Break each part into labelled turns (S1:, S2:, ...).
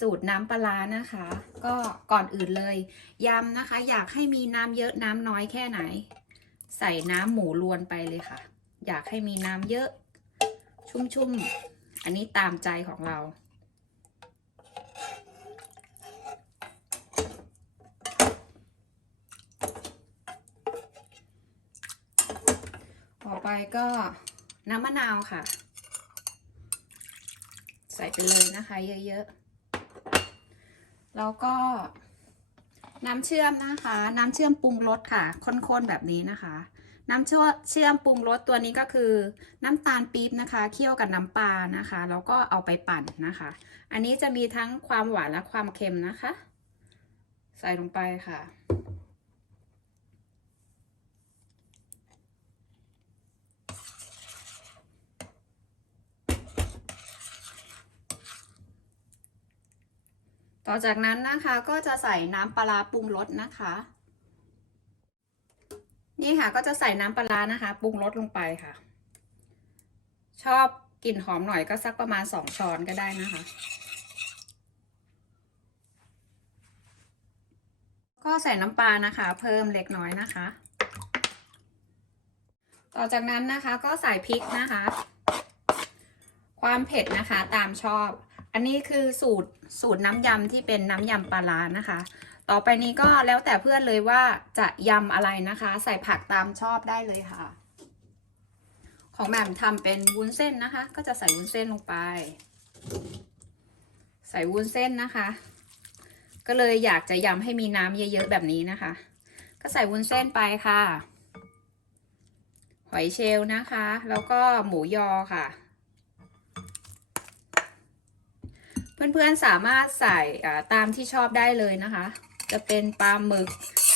S1: สูตรน้ำปลานะคะ ก็ก่อนอื่นเลยยำนะคะ อยากให้มีน้ำเยอะน้ำน้อยแค่ไหน ใส่น้ำหมูรวนไปเลยค่ะ อยากให้มีน้ำเยอะ ชุ่มๆ อันนี้ตามใจของเรา ต่อไปก็น้ำมะนาวค่ะ ใส่ไปเลยนะคะ เยอะๆ แล้วก็น้ำเชื่อมนะคะ น้ำเชื่อมปรุงรสค่ะข้นๆแบบนี้นะคะ น้ำเชื่อเชื่อมปรุงรสตัวนี้ก็คือน้ำตาลปี๊บนะคะเคี่ยวกับน้ำปลานะคะแล้วก็เอาไปปั่นนะคะ อันนี้จะมีทั้งความหวานและความเค็มนะคะ ใส่ลงไปค่ะ ต่อจากนั้นนะคะก็จะใส่น้ำปลาปรุงรสนะคะ นี่ค่ะก็จะใส่น้ำปลาร้านะคะปรุงรสลงไปค่ะ ชอบกลิ่นหอมหน่อยก็สักประมาณสองช้อนก็ได้นะคะ ก็ใส่น้ำปลานะคะ เพิ่มเล็กน้อยนะคะ ต่อจากนั้นนะคะก็ใส่พริกนะคะ ความเผ็ดนะคะตามชอบ อันนี้คือสูตรสูตรน้ำยำที่เป็นน้ำยำปลาร้านะคะ ต่อไปนี้ก็แล้วแต่เพื่อนเลยว่าจะยำอะไรนะคะ ใส่ผักตามชอบได้เลยค่ะ ของแหม่มทำเป็นวุ้นเส้นนะคะ ก็จะใส่วุ้นเส้นลงไป ใส่วุ้นเส้นนะคะ ก็เลยอยากจะยำให้มีน้ำเยอะๆแบบนี้นะคะ ก็ใส่วุ้นเส้นไปค่ะหอยเชลล์นะคะ แล้วก็หมูยอค่ะ เพื่อนๆสามารถใส่ตามที่ชอบได้เลยนะคะ จะเป็นปลาหมึก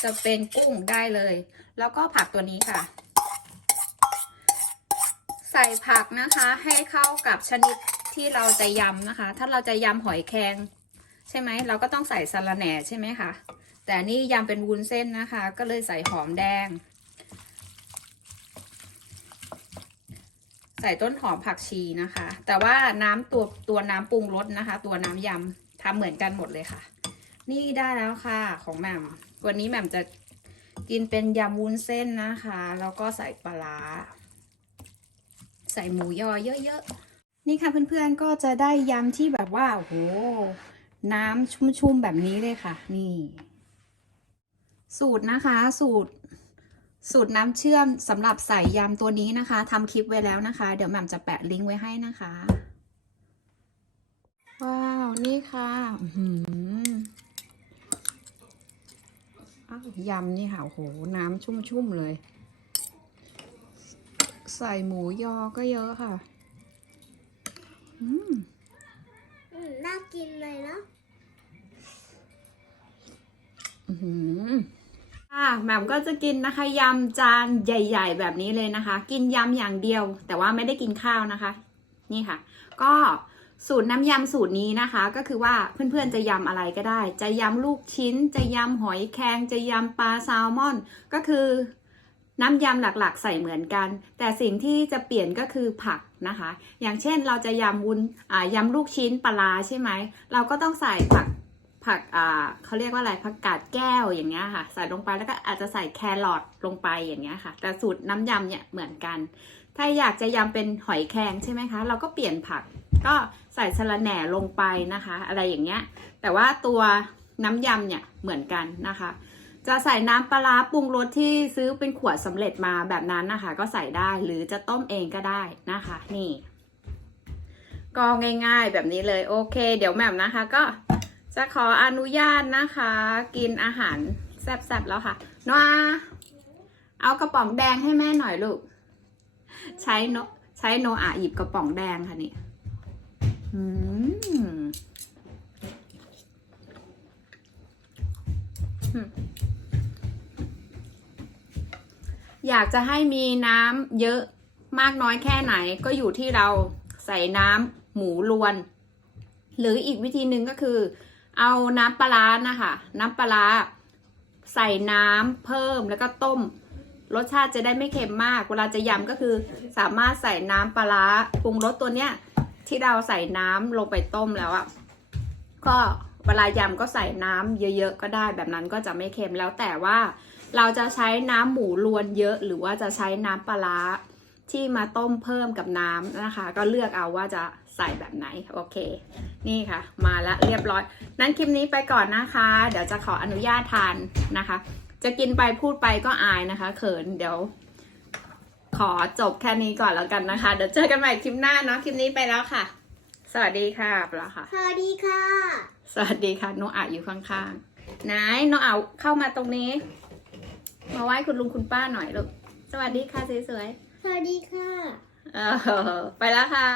S1: จะเป็นกุ้งได้เลย แล้วก็ผักตัวนี้ค่ะ ใส่ผักนะคะให้เข้ากับชนิดที่เราจะยำนะคะ ถ้าเราจะยำหอยแครงใช่ไหมเราก็ต้องใส่สะระแหน่ใช่ไหมคะแต่นี่ยำเป็นวุ้นเส้นนะคะ ก็เลยใส่หอมแดง ใส่ต้นหอมผักชีนะคะ แต่ว่าน้ำตัวตัวน้ำปรุงรสนะคะ ตัวน้ำยำทำเหมือนกันหมดเลยค่ะ นี่ได้แล้วค่ะ ของแหม่มวันนี้แหม่มจะกินเป็นยำวุ้นเส้นนะคะ แล้วก็ใส่ปลาใส่หมูยอเยอะๆ นี่ค่ะเพื่อนๆก็จะได้ยำที่แบบว่าโอ้โหน้ำชุ่มๆแบบนี้เลยค่ะ นี่ สูตรนะคะ สูตร สูตรน้ำเชื่อมสำหรับใส่ยำตัวนี้นะคะทำคลิปไว้แล้วนะคะ เดี๋ยวแหม่มจะแปะลิงก์ไว้ให้นะคะ ว้าว นี่ค่ะอื้อหืออ้าวยำนี่ค่ะโอ้โห น้ำชุ่มๆเลย ใส่หมูยอก็เยอะค่ะ อืม
S2: อืมน่ากินเลยเนาะ
S1: อื้อหือค่ะ แหม่มก็จะกินนะคะยำจานใหญ่ ๆ แบบนี้เลยนะคะ กินยำอย่างเดียว แต่ว่าไม่ได้กินข้าวนะคะ นี่ค่ะ ก็สูตรน้ำยำสูตรนี้นะคะ ก็คือว่าเพื่อนๆจะยำอะไรก็ได้ จะยำลูกชิ้น จะยำหอยแครงจะยำปลาแซลมอน ก็คือน้ำยำหลักๆ ใส่เหมือนกัน แต่สิ่งที่จะเปลี่ยนก็คือผักนะคะ อย่างเช่นเราจะยำวุ้นอ่ายำลูกชิ้นปลาใช่ไหมเราก็ต้องใส่ผัก ผักอ่าเขาเรียกว่าอะไรผักกาดแก้วอย่างเงี้ยค่ะ ใส่ลงไปแล้วก็อาจจะใส่แครอทลงไปอย่างเงี้ยค่ะ แต่สูตรน้ำยำเนี่ยเหมือนกัน ถ้าอยากจะยำเป็นหอยแครงใช่ไหมคะ เราก็เปลี่ยนผักก็ใส่สะระแหน่ลงไปนะคะ อะไรอย่างเงี้ย แต่ว่าตัวน้ำยำเนี่ยเหมือนกันนะคะ จะใส่น้ำปลาปรุงรสที่ซื้อเป็นขวดสำเร็จมาแบบนั้นนะคะ ก็ใส่ได้หรือจะต้มเองก็ได้นะคะ นี่ ก็ง่าย ๆ แบบนี้เลยโอเค เดี๋ยวแม่มนะคะก็ จะขออนุญาตนะคะ กินอาหารแซ่บๆแล้วค่ะนัวเอากระป๋องแดงให้แม่หน่อยลูก ใช้โนใช้โนอาหยิบกระป๋องแดงค่ะนี่อืมอืมอยากจะให้มีน้ำเยอะมากน้อยแค่ไหนก็อยู่ที่เราใส่น้ำหมูรวน หรืออีกวิธีหนึ่งก็คือ เอาน้ำปลาร้านะคะ น้ำปลาร้าใส่น้ำเพิ่มแล้วก็ต้ม รสชาติจะได้ไม่เค็มมาก เวลาจะยำก็คือ สามารถใส่น้ำปลาร้าปรุงรสตัวเนี้ยที่เราใส่น้ำลงไปต้มแล้วอะก็เวลายำก็ใส่น้ำเยอะๆก็ได้แบบนั้นก็จะไม่เค็มแล้วแต่ว่าเราจะใช้น้ำหมูรวนเยอะหรือว่าจะใช้น้ำปลาร้า ที่มาต้มเพิ่มกับน้ำนะคะ ก็เลือกเอาว่าจะใส่แบบไหนโอเค นี่ค่ะ มาละเรียบร้อย นั้นคลิปนี้ไปก่อนนะคะ เดี๋ยวจะขออนุญาตทานนะคะ จะกินไปพูดไปก็อายนะคะ เขินเดี๋ยว ขอจบแค่นี้ก่อนแล้วกันนะคะ เดี๋ยวเจอกันใหม่คลิปหน้าเนาะคลิปนี้ไปแล้วค่ะ สวัสดีค่ะปลาค่ะ
S2: สวัสดีค่ะ
S1: สวัสดีค่ะโนอาอยู่ข้างๆไหนโนอาเข้ามาตรงนี้ มาไหว้คุณลุงคุณป้าหน่อยลูกสวัสดีค่ะสวย
S2: สวัสดีค่ะ
S1: เออไปแล้วค่ะ